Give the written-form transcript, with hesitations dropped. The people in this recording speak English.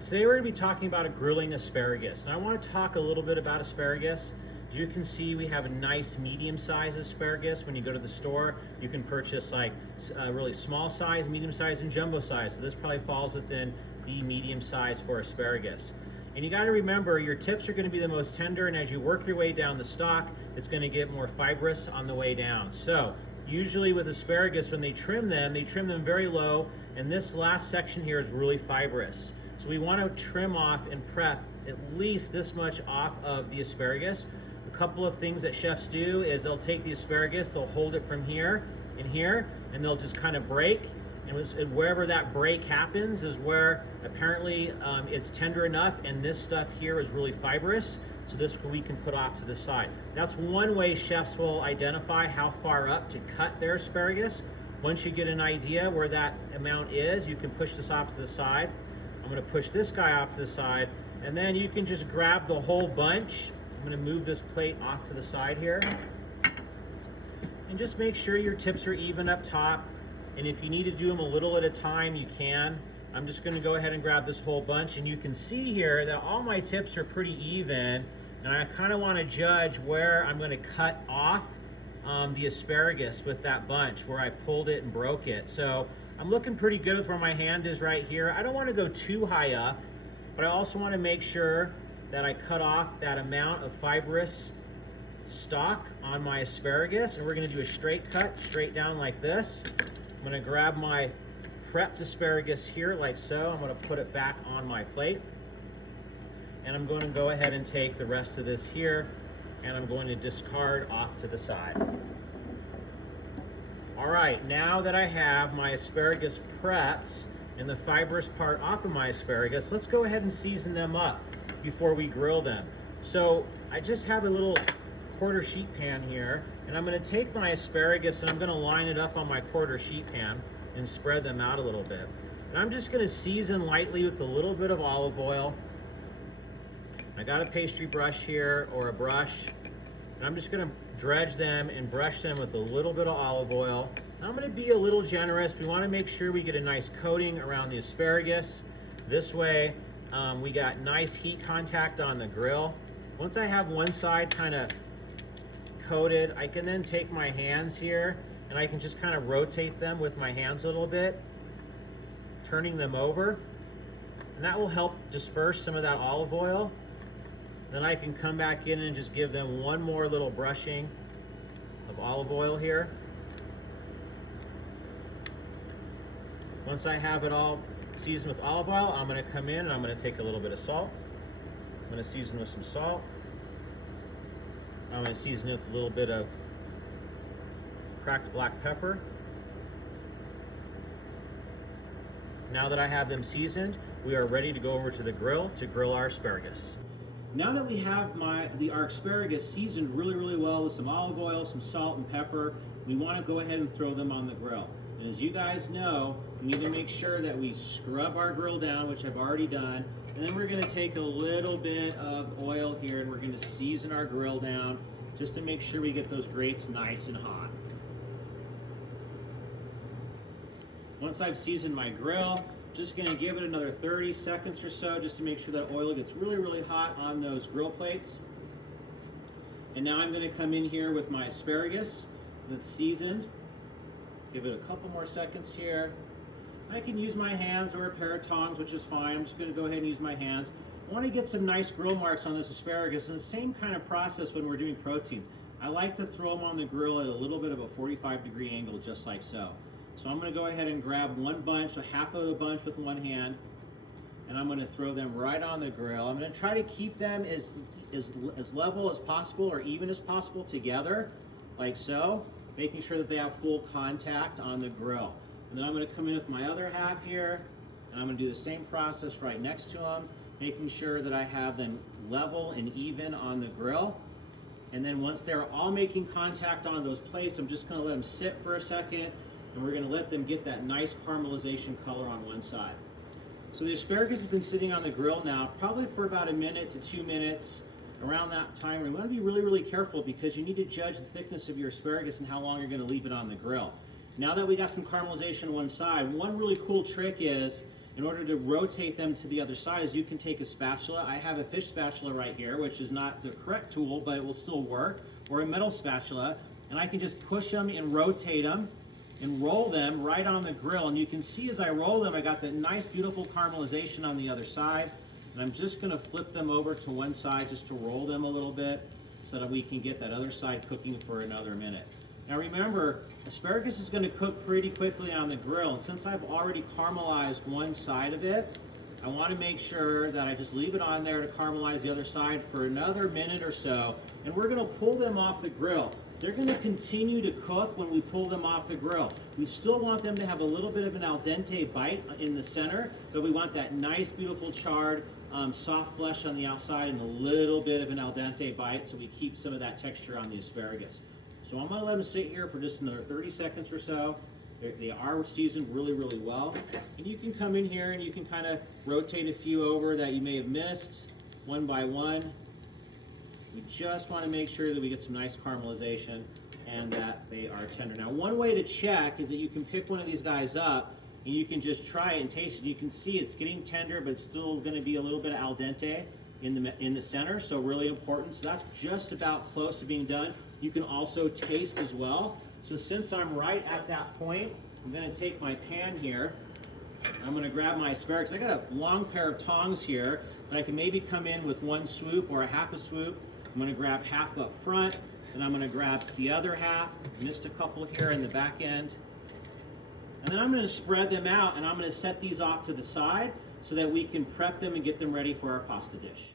Today we're going to be talking about a grilling asparagus, and I want to talk a little bit about asparagus. As you can see, we have a nice medium-sized asparagus. When you go to the store, you can purchase like really small size, medium size, and jumbo size. So this probably falls within the medium size for asparagus. And you got to remember, your tips are going to be the most tender, and as you work your way down the stalk, it's going to get more fibrous on the way down. So usually with asparagus, when they trim them very low, and this last section here is really fibrous. So we want to trim off and prep at least this much off of the asparagus. A couple of things that chefs do is they'll take the asparagus, they'll hold it from here and here, and they'll just kind of break. And wherever that break happens is where apparently it's tender enough, and this stuff here is really fibrous. So this we can put off to the side. That's one way chefs will identify how far up to cut their asparagus. Once you get an idea where that amount is, you can push this off to the side. I'm going to push this guy off to the side, and then you can just grab the whole bunch. I'm going to move this plate off to the side here. And just make sure your tips are even up top. And if you need to do them a little at a time, you can. I'm just going to go ahead and grab this whole bunch, and you can see here that all my tips are pretty even, and I kind of want to judge where I'm going to cut off the asparagus with that bunch, where I pulled it and broke it. So I'm looking pretty good with where my hand is right here. I don't want to go too high up, but I also want to make sure that I cut off that amount of fibrous stalk on my asparagus, and we're going to do a straight cut, straight down like this. I'm going to grab my prepped asparagus here like so. I'm going to put it back on my plate, and I'm going to go ahead and take the rest of this here, and I'm going to discard off to the side. All right, now that I have my asparagus prepped and the fibrous part off of my asparagus, let's go ahead and season them up before we grill them. So I just have a little quarter sheet pan here, and I'm going to take my asparagus and I'm going to line it up on my quarter sheet pan and spread them out a little bit. And I'm just going to season lightly with a little bit of olive oil. I got a pastry brush here, or a brush, and I'm just going to dredge them and brush them with a little bit of olive oil. Now I'm going to be a little generous. We want to make sure we get a nice coating around the asparagus. This way we got nice heat contact on the grill. Once I have one side kind of coated, I can then take my hands here and I can just kind of rotate them with my hands a little bit, turning them over, and that will help disperse some of that olive oil. Then I can come back in and just give them one more little brushing of olive oil here. Once I have it all seasoned with olive oil, I'm going to come in and I'm going to take a little bit of salt. I'm going to season with some salt. I'm going to season it with a little bit of cracked black pepper. Now that I have them seasoned, we are ready to go over to the grill to grill our asparagus. Now that we have our asparagus seasoned really well with some olive oil, some salt and pepper, we want to go ahead and throw them on the grill. And as you guys know, we need to make sure that we scrub our grill down, which I've already done. And then we're going to take a little bit of oil here and we're going to season our grill down just to make sure we get those grates nice and hot. Once I've seasoned my grill, just going to give it another 30 seconds or so just to make sure that oil gets really hot on those grill plates. And now I'm going to come in here with my asparagus that's seasoned. Give it a couple more seconds here. I can use my hands or a pair of tongs, which is fine. I'm just going to go ahead and use my hands. I want to get some nice grill marks on this asparagus. It's the same kind of process when we're doing proteins. I like to throw them on the grill at a little bit of a 45-degree angle, just like so. So I'm going to go ahead and grab one bunch, so half of the bunch with one hand, and I'm going to throw them right on the grill. I'm going to try to keep them as level as possible or even as possible together, like so, making sure that they have full contact on the grill. And then I'm going to come in with my other half here, and I'm going to do the same process right next to them, making sure that I have them level and even on the grill. And then once they're all making contact on those plates, I'm just going to let them sit for a second, and we're going to let them get that nice caramelization color on one side. So the asparagus has been sitting on the grill now probably for about 1 to 2 minutes. Around that time, we want to be really careful because you need to judge the thickness of your asparagus and how long you're going to leave it on the grill. Now that we got some caramelization on one side, one really cool trick is in order to rotate them to the other side is you can take a spatula. I have a fish spatula right here, which is not the correct tool, but it will still work, or a metal spatula, and I can just push them and rotate them and roll them right on the grill. And you can see as I roll them, I got that nice, beautiful caramelization on the other side. And I'm just gonna flip them over to one side just to roll them a little bit so that we can get that other side cooking for another minute. Now remember, asparagus is gonna cook pretty quickly on the grill. And since I've already caramelized one side of it, I wanna make sure that I just leave it on there to caramelize the other side for another minute or so. And we're gonna pull them off the grill. They're going to continue to cook when we pull them off the grill. We still want them to have a little bit of an al dente bite in the center, but we want that nice, beautiful charred, soft flesh on the outside and a little bit of an al dente bite so we keep some of that texture on the asparagus. So I'm going to let them sit here for just another 30 seconds or so. They are seasoned really, really well. And you can come in here and you can kind of rotate a few over that you may have missed one by one. We just want to make sure that we get some nice caramelization and that they are tender. Now, one way to check is that you can pick one of these guys up and you can just try it and taste it. You can see it's getting tender, but it's still going to be a little bit of al dente in the center, so really important. So that's just about close to being done. You can also taste as well. So since I'm right at that point, I'm going to take my pan here. I'm going to grab my asparagus. I got a long pair of tongs here, but I can maybe come in with one swoop or a half a swoop. I'm going to grab half up front, and I'm going to grab the other half. Missed a couple here in the back end. And then I'm going to spread them out, and I'm going to set these off to the side so that we can prep them and get them ready for our pasta dish.